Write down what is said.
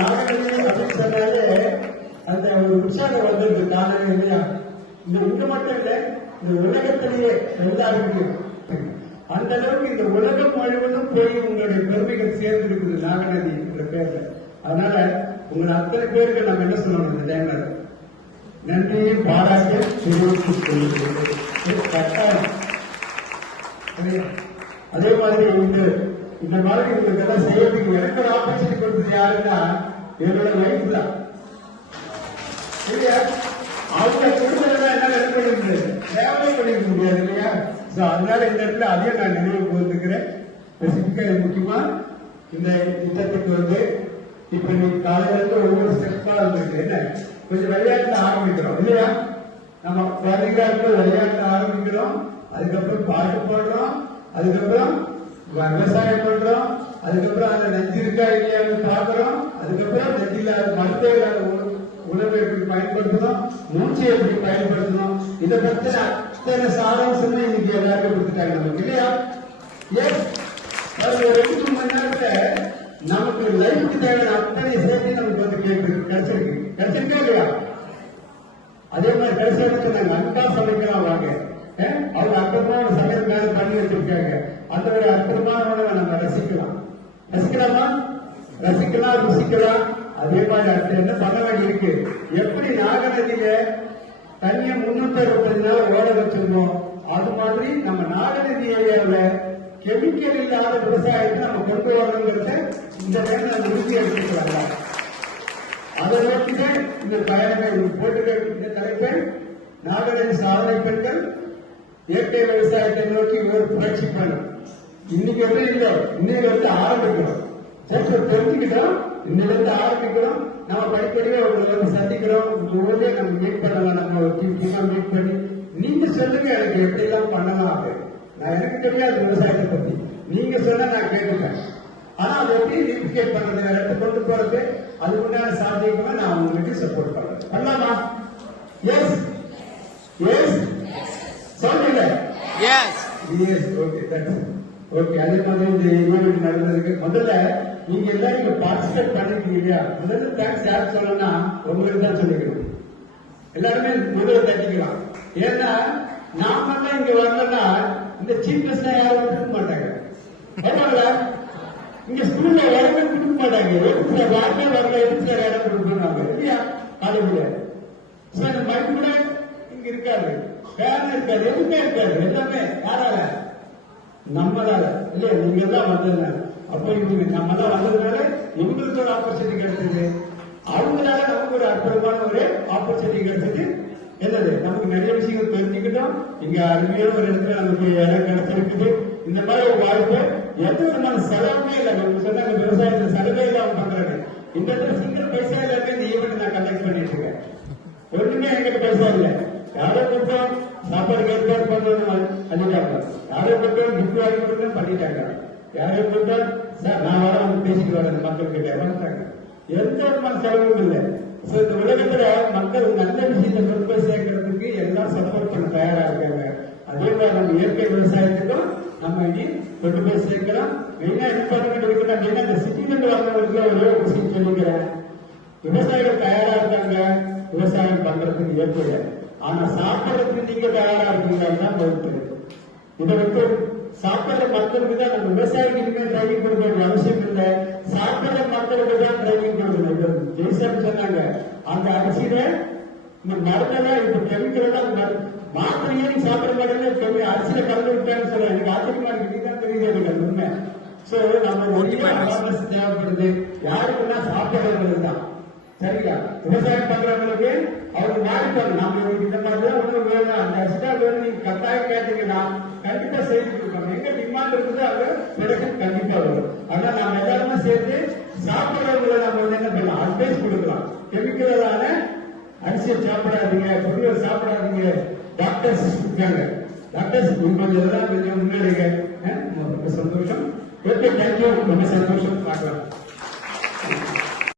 நாகரிகம் அப்படின்னு சொன்னாலே அந்த ஒரு உற்சாகம் வந்தது காரணம் இல்லையா? இந்த இங்க மட்டும் இல்ல, இந்த உலகத்திலேயே எல்லாருக்கும் அந்த அளவுக்கு இந்த உலகம் முழுவதும் போய் உங்களுடைய பெருமைகள் சேர்ந்து இருக்குது நாகநதி என்ற பேர்ல. அதனால உங்களை அத்தனை பேருக்கு நம்ம என்ன சொல்லணும் இந்த டைம்ல நன்றியை பாராட்ட தெரிவித்துக் கொள்கிறேன். கட்டாயம் அதே மாதிரி இந்த மாதிரி உங்களுக்கு எல்லாம் செய்யறதுக்கு எனக்கு ஒரு ஆப்பர்ச்சுனிட்டி கொடுத்தது யாருன்னா என்னோட லைஃப் தான். அவங்க கொடுத்ததெல்லாம் என்னால என்ன பண்ண முடியாது, தேவை பண்ணிக்க முடியாது இல்லையா? சோ அதனால இந்த இடத்துல அதையும் நான் நினைவு கூர்ந்துக்கிறேன். ஸ்பெசிபிக்கா முக்கியமா இந்த திட்டத்துக்கு இப்ப நீ காலையில இருந்து ஒவ்வொரு ஸ்டெப்பா வந்துருக்கு. என்ன கொஞ்சம் விளையாட்டு ஆரம்பிக்கிறோம் இல்லையா? நம்ம குழந்தைங்களா இருந்து விளையாட்டு ஆரம்பிக்கிறோம், அதுக்கப்புறம் பாட்டு போடுறோம், அதுக்கப்புறம் விவசாயம் பண்றோம், அதுக்கப்புறம் அந்த நெஞ்சு இருக்கா இல்லையான்னு பாக்குறோம், அதுக்கப்புறம் நெஞ்சில மருத்துவ உணவு எப்படி பயன்படுத்தணும், மூச்சை எப்படி பயன்படுத்தணும், இதை பத்தின அத்தனை சாராம்சமே இன்னைக்கு எல்லாருக்கும் கொடுத்துட்டாங்க நமக்கு இல்லையா? ஒரு 2 மணி நேரத்துல நமக்கு லைஃப்க்கு தேவையான அத்தனை சேர்த்து நமக்கு கிடைச்சிருக்கா இல்லையா? அதே மாதிரி கடைசி நாங்க அன்பா சமைக்கலாம் வாங்க, அவங்க அற்புதமான ஒரு சமையல் மேல பண்ணி வச்சிருக்காங்க. அந்த ஒரு அற்புதமான உணவை நம்ம ரசிக்கலாம். ரசிக்கலாமா? ரசிக்கலாம், ருசிக்கலாம். அதே மாதிரி அடுத்து என்ன பண்ண வேண்டி இருக்கு? எப்படி நாகநதியில தண்ணிய 365 நாள் ஓட வச்சிருந்தோம், அது மாதிரி நம்ம நாகநதி ஏரியாவில் கெமிக்கல் இல்லாத விவசாயத்தை நம்ம கொண்டு வரணுங்கிறத இந்த டைம் நம்ம உறுதி எடுத்துக்கிறாங்க. அதை நோக்கிதான் இந்த பயணங்கள் போட்டுக்க. இந்த தலைப்பை நாகநதி சாதனை பெண்கள் இயற்கை விவசாயத்தை நோக்கி ஒரு புரட்சி பண்ணும். இன்னைக்கு வந்து இல்லை, இன்னைக்கு வந்து ஆரம்பிக்கிறோம். தெரிஞ்சுக்கிட்டோம், இன்னிலிருந்து ஆரம்பிக்கிறோம். நம்ம படிப்படியா உங்களை வந்து சந்திக்கிறோம். ஊரே நம்ம மீட் பண்ணலாம், நம்ம டீமா மீட் பண்ணி நீங்க சொல்லுங்க எனக்கு எப்படி எல்லாம் பண்ணலாம். நான் எனக்கு தெரியாது விவசாயத்தை பத்தி, நீங்க சொன்னா நான் கேட்டுப்பேன். ஆனா அதை எப்படி ரீப்ளிகேட் பண்றது, வேற இடத்த கொண்டு போறது, அது உண்டான சாத்தியமா நான் உங்களுக்கு சப்போர்ட் பண்றேன். பண்ணலாமா? எஸ் எஸ் சொல்லுங்க. Yes yes okay okay. அதே மாதிரி இந்த ஈவெண்ட் நடந்ததுக்கு முதல்ல நீங்க எல்லாரும் பார்ட்டிசிபேட் பண்ணிருக்கீங்க இல்லையா? முதல்ல தேங்க்ஸ் யார் சொல்லணும்னா உங்களுக்கு தான் சொல்லிக்கணும். எல்லாருமே முதல்ல தட்டிக்கலாம். ஏன்னா நாமெல்லாம் இங்க வரலன்னா இந்த சீஃப் கெஸ்ட் யாரும் கொடுக்க மாட்டாங்க. இங்க ஸ்கூல்ல யாருமே கொடுக்க மாட்டாங்க. யாருமே வரல, எடுத்து யாரும் கொடுப்பாங்க இல்லையா? காலேஜ்ல இந்த மைக் கூட இங்க இருக்காது, வேலை இருக்காது, எதுவுமே இருக்காது. எல்லாமே யாரால? நம்மளால இல்லையா? நீங்க எல்லாம் வந்ததுனால. அப்போ இவங்க நம்ம தான் வந்ததுனால இவங்களுக்கு ஒரு ஆப்பர்ச்சுனிட்டி கிடைச்சது, அவங்களால நமக்கு ஒரு அற்புதமான ஒரு ஆப்பர்ச்சுனிட்டி கிடைச்சது. என்னது, நமக்கு நிறைய விஷயங்கள் தெரிஞ்சுக்கிட்டோம். இங்க அருமையான ஒரு இடத்துல நமக்கு இடம் கிடைச்சிருக்குது. இந்த மாதிரி ஒரு வாய்ப்பு எந்த விதமான செலவுமே இல்லை. நம்ம சொன்னாங்க விவசாயத்துல செலவே இல்லாம பண்றாங்க. இந்த இடத்துல சிங்கிள் பைசா இல்லாம இந்த ஈவெண்ட் நான் கண்டக்ட் பண்ணிட்டு இருக்கேன். ஒண்ணுமே எங்கிட்ட பைசா இல்லை. யாரோ கொஞ்சம் சாப்பாடு ஏற்பாடு பண்ணணும் பண்ணிட்டாங்க, யாரோ கொஞ்சம் கிஃப்ட் வாங்கி கொடுக்கணும் பண்ணிட்டாங்க, யாரோ கொஞ்சம் நான் வர வந்து பேசிட்டு வரேன் மக்கள் கிட்ட வந்துட்டாங்க. எந்த விதமான செலவும் இல்லை. இந்த உலகத்துல மக்கள் நல்ல விஷயத்தை கொண்டு போய் சேர்க்கறதுக்கு எல்லாம் சப்போர்ட் பண்ண தயாரா இருக்காங்க. அதே மாதிரி நம்ம இயற்கை விவசாயத்துக்கும் நம்ம இனி கொண்டு போய் சேர்க்கிறோம். மெயினா என்ன பண்ணிக்கிட்டு இருக்கோம் அப்படின்னா, இந்த சிட்டில வரவங்களுக்கு ஒரே ஒரு விஷயம் சொல்லிக்கிறேன். விவசாயிகள் தயாரா இருக்காங்க விவசாயம் பண்றதுக்கு ஏற்பட, ஆனா சாப்பிடறதுக்கு நீங்க தயாரா இருக்கீங்கன்னா பொறுத்து. இதை வந்து சாப்பிடுற மக்களுக்கு தான் நம்ம விவசாயிகளுக்கு ட்ரைனிங் கொடுக்க வேண்டிய அவசியம் இல்லை, சாப்பிடுற மக்களுக்கு தான் ட்ரைனிங் கொடுக்கணும். ஜெய்சன் சொன்னாங்க, அந்த அரிசியில இந்த மருந்தெல்லாம் இப்ப கெமிக்கல் மாத்திரையே நீ சாப்பிட மாட்டேன்னு அரிசியில கலந்து விட்டான்னு சொல்ல எனக்கு ஆச்சரியமா இருக்கு. தான் தெரியுது எனக்கு உண்மை. சோ நம்ம ஒரே அவேர்னஸ் தேவைப்படுது. யாருக்குன்னா சாப்பிடுறவங்களுக்கு தான். சரிங்களா? விவசாயம் பண்றவங்களுக்கு அவங்க மாறிப்பாங்க. நம்ம இந்த மாதிரிதான் உணவு வேணும், அந்த எக்ஸ்ட்ரா வேணும் நீங்க கட்டாயம் கேட்டீங்கன்னா கண்டிப்பா செய்து கொடுப்பாங்க. எங்க டிமாண்ட் இருக்குது அது ப்ரொடக்ஷன் கண்டிப்பா வரும். ஆனா நாம எல்லாருமே சேர்த்து சாப்பிடுறவங்களை நம்ம வந்து என்ன பண்ணலாம், அட்வைஸ் கொடுக்கலாம். கெமிக்கலான அரிசியை சாப்பிடாதீங்க, பொருள் சாப்பிடாதீங்க. டாக்டர்ஸ் இருக்காங்க, டாக்டர்ஸ் கொஞ்சம் எல்லாம் கொஞ்சம் முன்னாடி ரொம்ப சந்தோஷம். Okay, thank you. ரொம்ப சந்தோஷம். பார்க்கலாம்.